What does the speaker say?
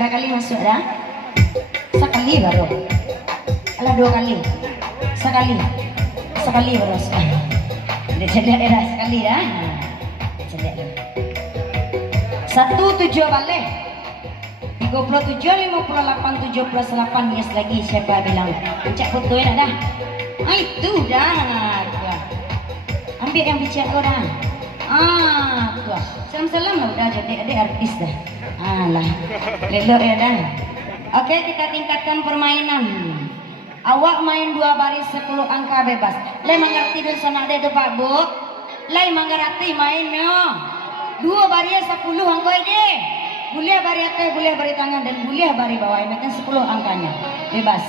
Berapa kali masuk dah? Sekali baru. Alah 2 kali. Sekali baru. Dia cedek dah sekali dah. Cedek dah. 1 7 balik. 37 58 78 yes lagi siapa bilang. Cak foto dah. Itu dah. Ambil yang bicara kau dah. Tuh. Salam-salam lah udah jadi adik artis dah. Alah, lelok ya dah. Oke, kita tingkatkan permainan. Awak main 2 baris 10 angka bebas. Lai mengerti dulu sana ada tu Pak Bu. Lai mengerti mainnya. 2 baris 10 angka ini. Boleh bari atas, boleh bari tangan dan boleh bari bawah. Ini 10 angkanya. Bebas.